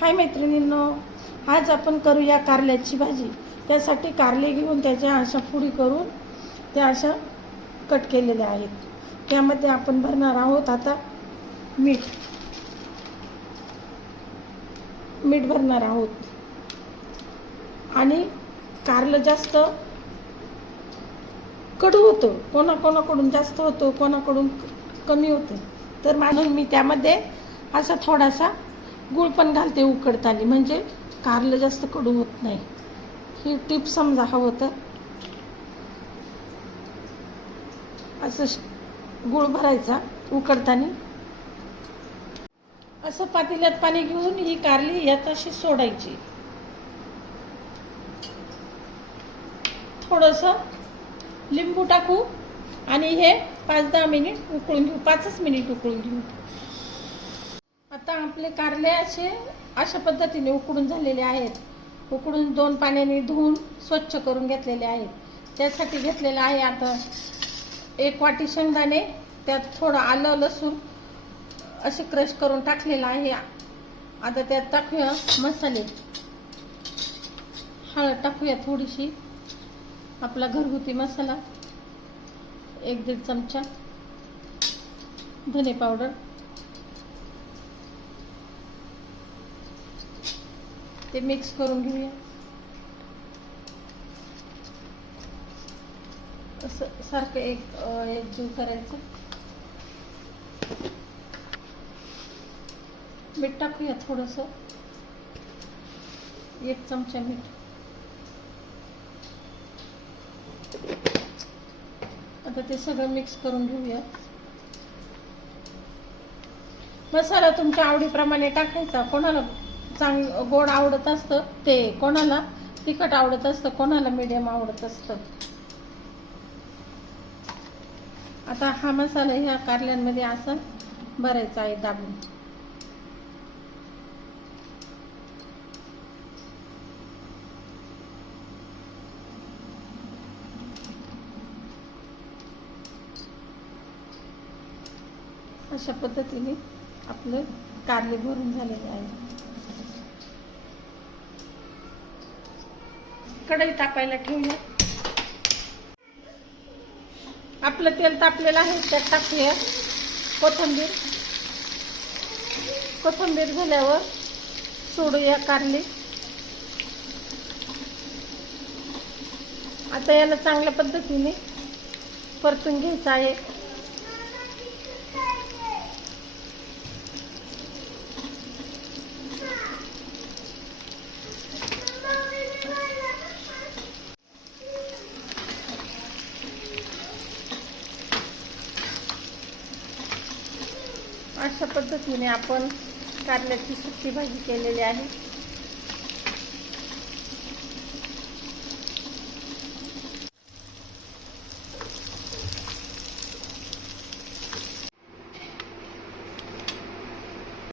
हाय मैत्रिणींनो, आज आपण करूया कारल्याची भाजी। त्यासाठी कारले घेऊन त्याच्या अशा फोडी करून त्या अशा कट केलेल्या आहेत। त्यामध्ये आपण भरणार आहोत आता मीठ भरणार आहोत। आणि कारलं जास्त कडू होतं, कोणाकोणाकडून जास्त होतं, कोणाकडून कमी होतं। तर म्हणून मी त्यामध्ये असा थोडासा गूळ पण घालते उकडताना, म्हणजे कारलं जास्त कडू होत नाही। ही टिप समजा हवं तर असं गूळ भरायचा उकडताना। असं पातेल्यात पाणी घेऊन ही कारली यात अशी सोडायची। थोडंसं लिंबू टाकू आणि हे 5-10 मिनिट उकळून घेऊ, 5च मिनिट उकळून घेऊ। आता आपले कारले अशा पद्धतीने उकडून झालेले आहेत। उकडून 2 पाण्याने धुवून स्वच्छ करून घेतलेले आहेत। त्यासाठी घेतलेलं आहे आता 1 वाटी शेंगदाणे, त्यात थोडं आलं लसूण असे क्रश करून टाकलेलं आहे। आता त्यात टाकूया मसाले, हळद टाकूया थोडीशी, आपला घरगुती मसाला 1-1.5 चमचा, धने पावडर, ते मिक्स करून घेऊया। असं सारखं एकजीव करायचं। मीठ टाकूया थोडंसं, 1 चमचा मीठ। आता ते सगळं मिक्स करून घेऊया। मसाला तुमच्या आवडीप्रमाणे टाकायचा। कोणाला गोड आवडत असतं ते, कोणाला तिखट आवडत असतं, कोणाला मीडियम आवडत असतं। आता हा मसाला ह्या कारल्यांमध्ये असा भरायचा आहे दाबून। अशा पद्धतीने आपले कारले भरून झालेले आहे। कढई तापायला ठेवूया। आपलं तेल तापलेलं आहे, त्यात टाकूया कोथिंबीर झाल्यावर सोडूया कारले। आता याला चांगल्या पद्धतीने परतून घ्यायचं आहे। अशा पद्धतीने आपण कारल्याची सुकी भाजी केलेली आहे।